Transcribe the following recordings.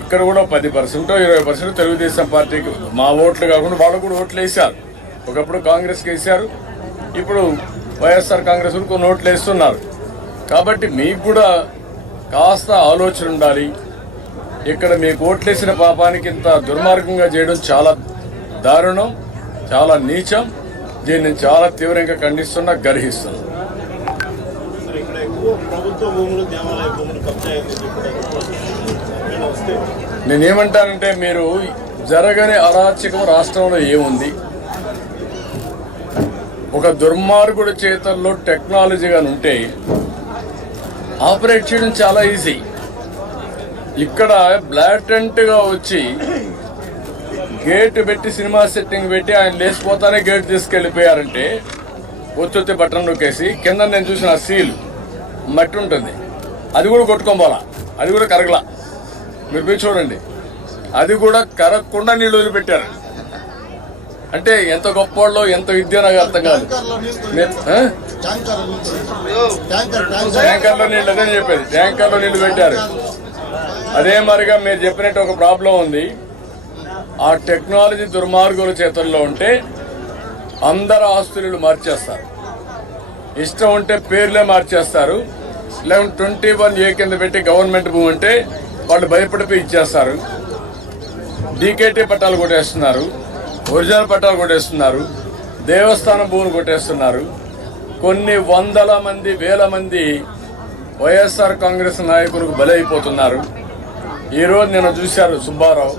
ఇక్కడ కూడా 10% 20% తెలుగుదేశం పార్టీకి మా ఓట్లు కాకుండా వాళ్ళు కూడా ఓట్లు వేశారు. ఒకప్పుడు కాంగ్రెస్కి వేశారు, ఇప్పుడు వైఎస్ఆర్ కాంగ్రెస్ కొన్ని ఓట్లు వేస్తున్నారు. కాబట్టి మీకు కూడా కాస్త ఆలోచన ఉండాలి. ఇక్కడ మీకు ఓట్లేసిన పాపానికి ఇంత దుర్మార్గంగా చేయడం చాలా దారుణం, చాలా నీచం. దీన్ని చాలా తీవ్రంగా ఖండిస్తున్నా, గర్హిస్తున్నా. నేనేమంటానంటే, మీరు జరగని అరాచకం రాష్ట్రంలో ఏముంది? ఒక దుర్మార్గుడి చేతుల్లో టెక్నాలజీగా ఉంటే ఆపరేట్ చేయడం చాలా ఈజీ. ఇక్కడ బ్లాటెంట్గా వచ్చి గేట్ పెట్టి సినిమా సెట్టింగ్ పెట్టి ఆయన లేచిపోతానే గేట్ తీసుకెళ్లిపోయారంటే ఒత్తి బట్టన్ నొక్కేసి కింద నేను చూసిన సీల్ మట్టి ఉంటుంది, అది కూడా కొట్టుకోవాలా, అది కూడా కరగలా. మీరు పోయి చూడండి, అది కూడా కరగకుండా నీళ్ళు వదిలిపెట్టారు. అంటే ఎంత గొప్పవాళ్ళు, ఎంత విద్య నాకు అర్థం కాదు. ట్యాంకర్లో నీళ్ళు, అదే చెప్పేది, ట్యాంకర్లో నీళ్లు పెట్టారు. అదే మరిగా మీరు చెప్పినట్టు ఒక ప్రాబ్లం ఉంది. ఆ టెక్నాలజీ దుర్మార్గుల చేతుల్లో ఉంటే అందరు ఆస్తులు మార్చేస్తారు, ఇష్టం ఉంటే పేర్లే మార్చేస్తారు. 1121A కింద పెట్టి గవర్నమెంట్ భూమి అంటే వాళ్ళు భయపడిపోయి ఇచ్చేస్తారు. డీకేటీ పట్టాలు కొట్టేస్తున్నారు, ఒరిజినల్ పట్టాలు కొట్టేస్తున్నారు, దేవస్థానం భూములు కొట్టేస్తున్నారు. కొన్ని వందల మంది, వేల మంది వైఎస్ఆర్ కాంగ్రెస్ నాయకులకు బలైపోతున్నారు. ఈరోజు నేను చూశారు సుబ్బారావు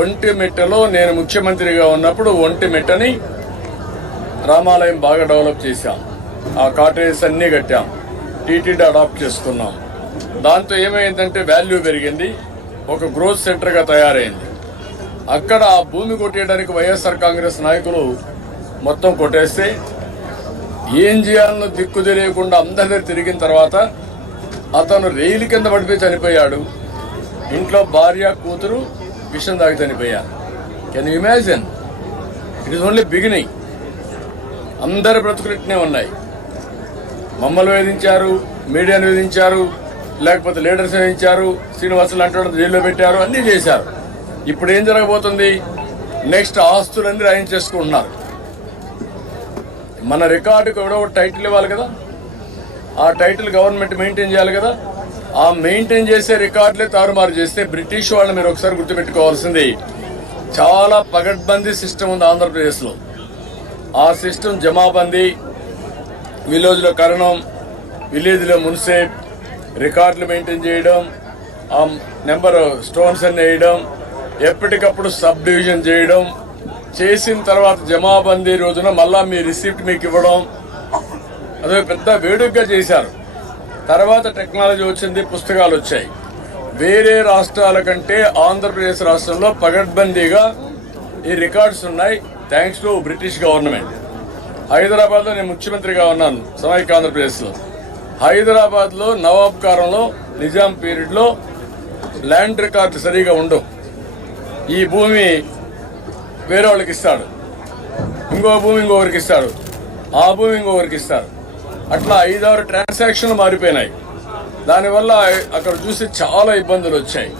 ఒంటిమిట్టలో, నేను ముఖ్యమంత్రిగా ఉన్నప్పుడు ఒంటిమిట్టని రామాలయం బాగా డెవలప్ చేశాం. ఆ కాటేజెస్ అన్నీ కట్టాం, టీటీడీ అడాప్ట్ చేసుకున్నాం. దాంతో ఏమైందంటే వాల్యూ పెరిగింది, ఒక గ్రోత్ సెంటర్గా తయారైంది. అక్కడ ఆ భూమి కొట్టేయడానికి వైఎస్ఆర్ కాంగ్రెస్ నాయకులు మొత్తం కొట్టేస్తే ఏం చేయాలనో దిక్కు తెలియకుండా అందరి దగ్గర తిరిగిన తర్వాత అతను రైలు కింద పడిపోయి చనిపోయాడు. ఇంట్లో భార్య, కూతురు విషం తాగి చనిపోయారు. Can you imagine? It is only beginning. అందరి బ్రతుకులిట్నే ఉన్నాయి. మమ్మల్ని వేధించారు, మీడియాను వేధించారు, లేకపోతే లీడర్స్ వేధించారు, శ్రీనివాసులు అంటాడు జైల్లో పెట్టారు, అన్నీ చేశారు. ఇప్పుడు ఏం జరగబోతుంది? నెక్స్ట్ ఆస్తులన్నీ రాయించేసుకుంటున్నారు. మన రికార్డుకు ఎవడో టైటిల్ ఇవ్వాలి కదా, ఆ టైటిల్ గవర్నమెంట్ మెయింటైన్ చేయాలి కదా. ఆ మెయింటైన్ చేసే రికార్డులే తారుమారు చేస్తే బ్రిటిష్ వాళ్ళు మీరు ఒకసారి గుర్తుపెట్టుకోవాల్సింది, చాలా పగడ్బందీ సిస్టమ్ ఉంది ఆంధ్రప్రదేశ్లో. ఆ సిస్టమ్ జమాబందీ, విలేజ్లో కరణం, విలేజ్లో మున్సేప్, రికార్డులు మెయింటైన్ చేయడం, ఆ నెంబర్ స్టోన్స్ అన్ని వేయడం, ఎప్పటికప్పుడు సబ్ డివిజన్ చేయడం, చేసిన తర్వాత జమాబందీ రోజున మళ్ళా మీ రిసిప్ట్ మీకు ఇవ్వడం, అదే పెద్ద వేడుకగా చేశారు. తర్వాత టెక్నాలజీ వచ్చింది, పుస్తకాలు వచ్చాయి. వేరే రాష్ట్రాల కంటే ఆంధ్రప్రదేశ్ రాష్ట్రంలో పగడ్బందీగా ఈ రికార్డ్స్ ఉన్నాయి, థ్యాంక్స్ టు బ్రిటిష్ గవర్నమెంట్. హైదరాబాద్లో నేను ముఖ్యమంత్రిగా ఉన్నాను, సమైక్య ఆంధ్రప్రదేశ్లో. హైదరాబాద్లో నవాబ్ కాలంలో, నిజాం పీరియడ్లో ల్యాండ్ రికార్డు సరిగా ఉండవు. ఈ భూమి వేరే వాళ్ళకి ఇస్తాడు, ఇంకో భూమి ఇంకొకరికి ఇస్తాడు, ఆ భూమి ఇంకొకరికి ఇస్తారు. అట్లా 5-6 ట్రాన్సాక్షన్లు మారిపోయినాయి. దానివల్ల అక్కడ చూసి చాలా ఇబ్బందులు వచ్చాయి.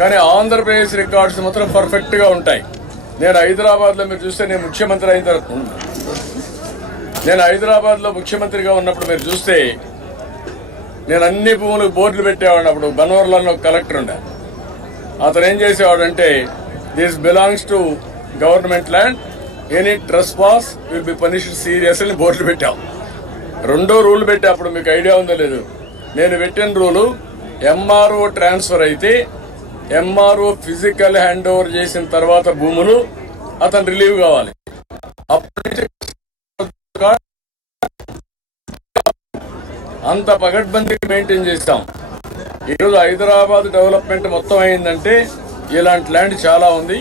కానీ ఆంధ్రప్రదేశ్ రికార్డ్స్ మాత్రం పర్ఫెక్ట్గా ఉంటాయి. నేను హైదరాబాద్లో మీరు చూస్తే, నేను ముఖ్యమంత్రి అయిన తర్వాత, నేను హైదరాబాద్లో ముఖ్యమంత్రిగా ఉన్నప్పుడు మీరు చూస్తే నేను అన్ని భూములకు బోర్డులు పెట్టేవాడిని. అప్పుడు బనవర్లలో కలెక్టర్ ఉండే, అతను ఏం చేసేవాడంటే, this belongs to government land, any trespass will be punished serious అని బోర్డులు పెట్టాం. రెండో రూల్ పెట్టి, అప్పుడు మీకు ఐడియా ఉందో లేదు, నేను పెట్టిన రూలు ఎంఆర్ఓ ట్రాన్స్ఫర్ అయితే ఎంఆర్ఓ ఫిజికల్ హ్యాండ్ ఓవర్ చేసిన తర్వాత భూములు అతను రిలీవ్ కావాలి. అప్పటి అంత పగడ్బందీకి మెయింటైన్ చేస్తాం. ఈరోజు హైదరాబాద్ డెవలప్మెంట్ మొత్తం అయిందంటే ఇలాంటి ల్యాండ్ చాలా ఉంది.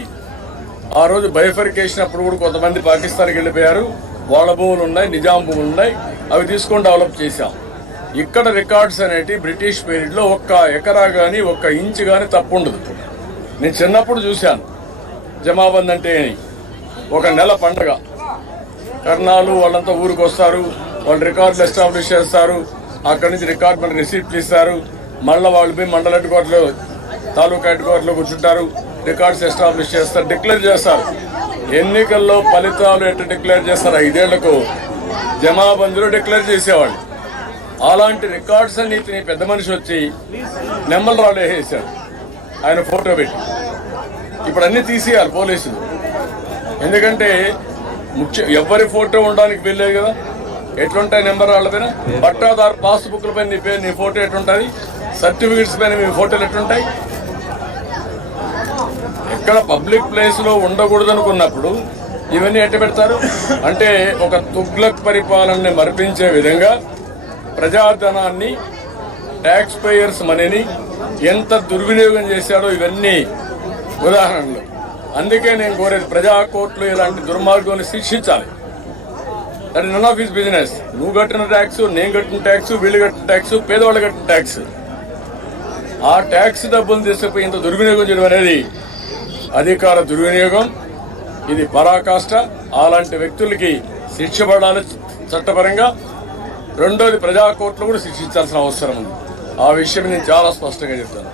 ఆ రోజు బైఫర్కేషన్ అప్పుడు కూడా కొంతమంది పాకిస్తాన్కి వెళ్ళిపోయారు, వాళ్ళ భూములు ఉన్నాయి, నిజాం భూములు ఉన్నాయి, అవి తీసుకొని డెవలప్ చేశాం. ఇక్కడ రికార్డ్స్ అనేటి బ్రిటిష్ పీరియడ్లో 1 ఎకరా కానీ 1 ఇంచు కానీ తప్పు ఉండదు. నేను చిన్నప్పుడు చూశాను జమాబంద్ అంటే ఒక నెల పండగ, కర్ణాలు వాళ్ళంతా ఊరికి వస్తారు, వాళ్ళు రికార్డులు ఎస్టాబ్లిష్ చేస్తారు, అక్కడి నుంచి రికార్డు మన రిసీప్ట్లు ఇస్తారు, మళ్ళీ వాళ్ళు పోయి మండల హెడ్ క్వార్టర్లో తాలూకా హెడ్ క్వార్టర్లో కూర్చుంటారు, రికార్డ్స్ ఎస్టాబ్లిష్ చేస్తారు, డిక్లేర్ చేస్తారు. ఎన్నికల్లో ఫలితాలు ఎట్లా డిక్లేర్ చేస్తారు? 5 ఏళ్లకు జమాబందీలో డిక్లేర్ చేసేవాళ్ళు. అలాంటి రికార్డ్స్ అన్ని పెద్ద మనిషి వచ్చి నెమ్మల రాళ్ళు వేసేసాడు ఆయన ఫోటో పెట్టి. ఇప్పుడు అన్ని తీసేయాలి పోలీసులు, ఎందుకంటే ఎవరి ఫోటో ఉండడానికి వీల్లేదు కదా. ఎట్లుంటాయి నెంబర్ రాళ్ళ పైన? పట్టాదారు పాస్బుక్ల పైన నీ పేరు, నీ ఫోటో ఎట్లుంటుంది? సర్టిఫికెట్స్ పైన మీ ఫోటోలు ఎట్లుంటాయి? ఎక్కడ పబ్లిక్ ప్లేస్ లో ఉండకూడదు అనుకున్నప్పుడు ఇవన్నీ ఎట్ట పెడతారు? అంటే ఒక తుగ్లక్ పరిపాలనని మరిపించే విధంగా ప్రజాధనాన్ని, ట్యాక్స్ పేయర్స్ మనీని ఎంత దుర్వినియోగం చేశాడో ఇవన్నీ ఉదాహరణలు. అందుకే నేను కోరేది, ప్రజా కోర్టులు ఇలాంటి దుర్మార్గాన్ని శిక్షించాలి. అది నన్ ఆఫ్ హిస్ బిజినెస్. నువ్వు కట్టిన ట్యాక్స్, నేను కట్టిన ట్యాక్స్, వీళ్ళు కట్టిన ట్యాక్స్, పేదవాళ్ళు కట్టిన ట్యాక్స్, ఆ ట్యాక్స్ డబ్బులు తీసుకుపోయి ఇంత దుర్వినియోగం చేయడం అనేది అధికార దుర్వినియోగం. ఇది పరాకాష్ట. అలాంటి వ్యక్తులకి శిక్ష పడాలి చట్టపరంగా. రెండోది, ప్రజా కోర్టులు కూడా శిక్షించాల్సిన అవసరం ఉంది. ఆ విషయం నేను చాలా స్పష్టంగా చెప్తాను.